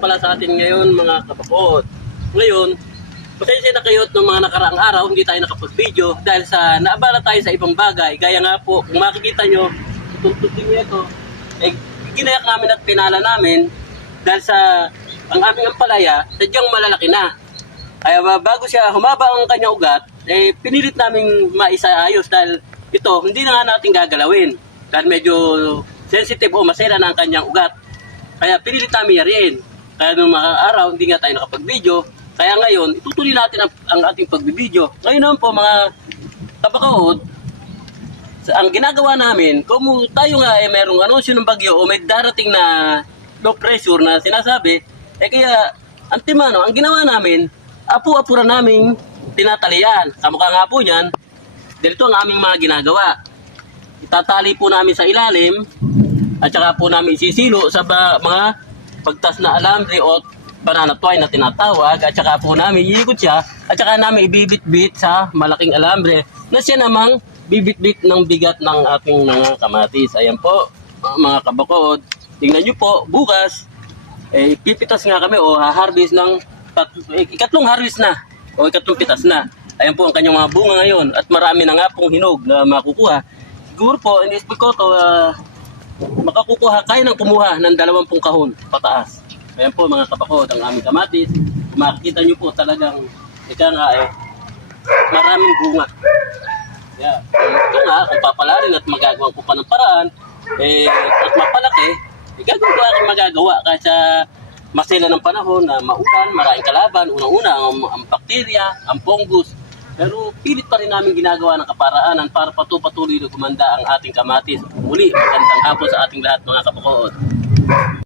pala sa atin ngayon mga kabakod. Ngayon, pasensya na kayo ng mga nakaraang araw, hindi tayo nakapag-video dahil sa naabala tayo sa ibang bagay. Gaya nga po, kung makikita nyo, tututin nyo ito, ginayak namin at pinala namin dahil sa ang aming ampalaya, sadyang malalaki na. Kaya bago siya humaba ang kanyang ugat, pinilit namin maisaayos dahil ito, hindi na nga natin gagalawin. Dahil medyo sensitive o masela na ang kanyang ugat. Kaya pinilit namin yariin. Kaya nung mga araw, hindi nga tayo nakapag-video. Kaya ngayon, itutuloy natin ang ating pagbibideo. Ngayon naman po mga kabakaod, ang ginagawa namin, kung tayo nga mayroong anunsyo ng bagyo o may darating na low pressure na sinasabi, kaya antimano, ang ginawa namin, apu-apura naming tinatalian. Kamukha nga po niyan, dito ang aming mga ginagawa. Itatali po namin sa ilalim, at saka po namin isisilo sa mga pagtas na alambre o banana twine na tinatawag, at saka po namin iikot siya, at saka namin ibibit-bit sa malaking alambre na siya namang bibit-bit ng bigat ng ating mga kamatis. Ayan po mga kabakod, tingnan nyo po, bukas pipitas nga kami o ha-harvest ng ikatlong harvest na o ikatlong pitas na. Ayan po ang kanyang mga bunga ngayon at marami na nga pong hinog na makukuha. Siguro po, in-expect ko to makakukuha, kaya nang kumuha ng 20 kahon pataas. Ayan po mga kabakod, ang aming kamatis. Makikita nyo po talagang maraming bunga. Yeah. Ito nga, kung papalarin at magagawa ko pa ng paraan, at mapalaki, gagawin ko aking magagawa kasi masela ng panahon na maulan, maraming kalaban, unang-una ang bakterya, ang fungus. Pero pilit pa rin namin ginagawa ng kaparaanan para patuloy na gumanda ang ating kamatis. Muli, magandang hapon sa ating lahat mga kabakod.